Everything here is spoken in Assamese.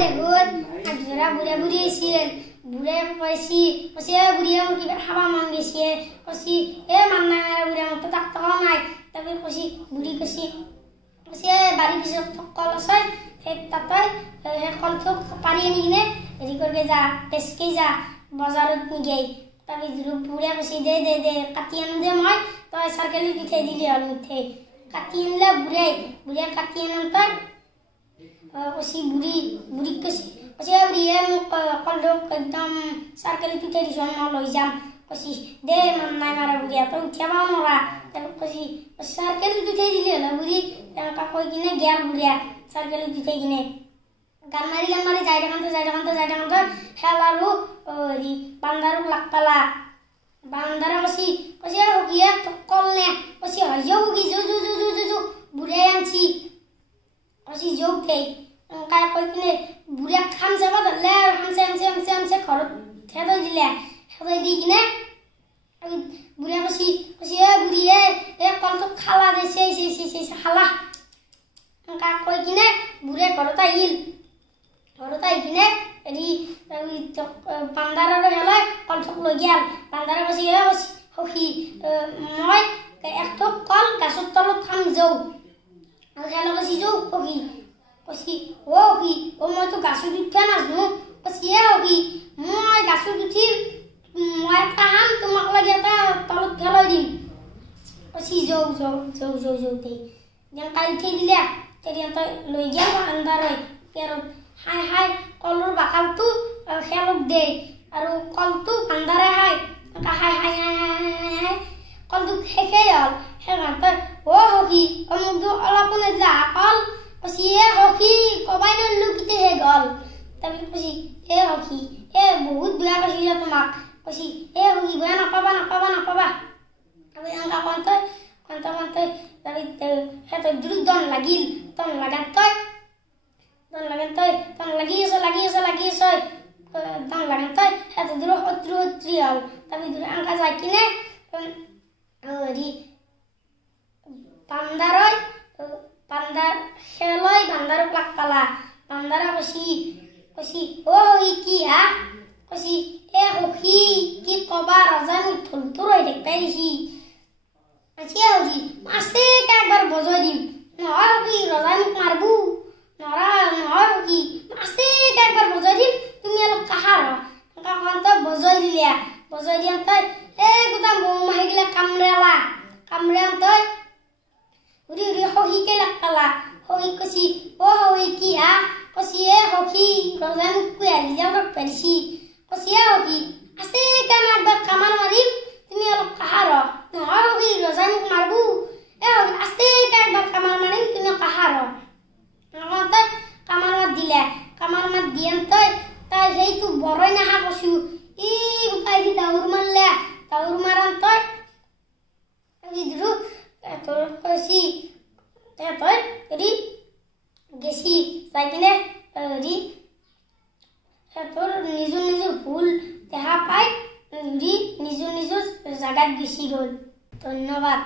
দেখোন আগজোৰা বুঢ়া বুঢ়ী আছিল বুঢ়ে কৈছি বুঢ়ীয়ে মোৰ কিবা খাব মন গৈছে কৈছি মান নাই বুঢ়া মোৰ তাক টকা নাই তাৰপিছত কৈছি বুঢ়ী কৈছি বাৰীৰ পিছত কল আছে সেই তাতে সেই কলটো পাৰি আনি কিনে হেৰি কৰিব যা বেচকে যা বজাৰত নিগেই তাৰপিছত বুঢ়ে কৈছি দে দে দে কাটি আনো দে মই তই চাৰ্কেলত উঠাই দিলি হ'ল উঠাই কাটি আনিলে বুঢ়ে কাটি আনোতে কৈছি বুঢ়ীক কৈছি বুঢ়ীয়ে মোক কলটোক একদম চাৰ্কেলত উঠাই দিছ মই লৈ যাম কৈছি দে মান নাই মাৰা বুঢ়ীয়ে তই উঠিয়াব নোৱাৰা তাৰপিছত কৈছি চাৰ্কেলত উঠাই দিলি হ'ল বুঢ়ী তেনেকুৱা কৈ কিনে গেল বুঢ়ীয়ে চাৰ্কেলত উঠাই কিনে গান মাৰি যাই থাকোঁতে খেল আৰু হেৰি বান্দাৰক লাগ পালা বান্দাৰে কৈছি হকিয়ে কল নে কৈছি হয় হকি যৌ বুঢ়াই আনছি কৈছি যৌকেই এনেকৈ কৈ কিনে বুঢ়াক খামচাব ধৰিলে আৰু খামচে ঘৰত খেদাই দিলে খেদাই দি কিনে বুঢ়াই কৈছি বুঢ়ীয়ে এই কলটো খালা দে খালা এনেকৈ কৈ কিনে বুঢ়াই ঘৰত আহিল আহি কিনে হেৰি বান্দাৰ আৰু খেলাই কলটোক লৈ গেল বান্দাৰে কৈছি সখী মই একথোক কল গাছৰ তলত খাম যাওঁ আৰু খেলা কৈছি যাওঁ সখী কৈছি সখী মইতো গাছত উঠিয়া নাজানো কৈছি সখী মই গাছত উঠিম মই এটা খাম তোমাক লাগে এটা তলত পেলাই দিম কৈছি যাওঁ দেই যেনেকৈ উঠাই দিলে তেতিয়া লৈ গেল বান্দাৰে পেৰত হাই কলৰ বাকালটো খেলক দে আৰু কলটো বান্দাৰে হাই কলটো শেষেই হ'ল শেষতে সখী মোক অলপো নিদিলা কল কৈছি সখী কবাই নৰলো কিতে শেষ হ'ল তাৰপিছত কৈছি সখী বহুত বেয়া কৈছি তোমাক কৈছি সখী বেয়া নাপাবা এনেকুৱা কওঁতে সিহঁতৰ দুই দন লাগিল দন লাগাত তই লাগি আছ দন লাগাতে সিহঁতে দূৰ শত্ৰী হ'ল তাৰপিছত এনেকুৱা যাই কিনে হেৰি খেলাই বান্দাৰক লাগ পালা বান্দাৰে কৈছি সখী কি হা কৈছি সখী কি কবা ৰজাই মোক ঢোলটো ৰৈ দেখবাই দিছি সখী মাছে একবাৰ বজাই দিম নহয় সখী ৰজাই মোক মাৰবো নহয় সখী মাছে একবাৰ বজাই দিম তুমি অলপ কাহাৰ এনেকুৱা বজাই দিলে বজাই দিয়াতে গোটা মৌ মাহিগিলা কামৰেলা উৰি সখীকে লাগ পালা সখীক কৈছি সখী কি হা কৈছি সখী ৰজাই মোক কুঁহাৰি যাওঁ পাৰিছি কৈছি সখী আছে কাৰণে একবাৰ কামাৰ মাৰিম তুমি অলপ কাহাৰ নহয় সখী ৰজাই মোক মাৰবো আছে একবাৰ কামাৰ মাৰিম তুমি কাহাৰ কামাৰ মাত দিলে কামাৰ মাত দিয়ান তাই সেইটো বৰই নাহা কৈছো গোটাই দি দাউৰ মাৰলে দাউৰ মাৰান তই কৈছি হেৰি গেছি যাই কিনে হেৰি সিহঁতৰ নিজৰ ভুল দেখা পাই নিজৰ জাগাত গুচি গ'ল ধন্যবাদ।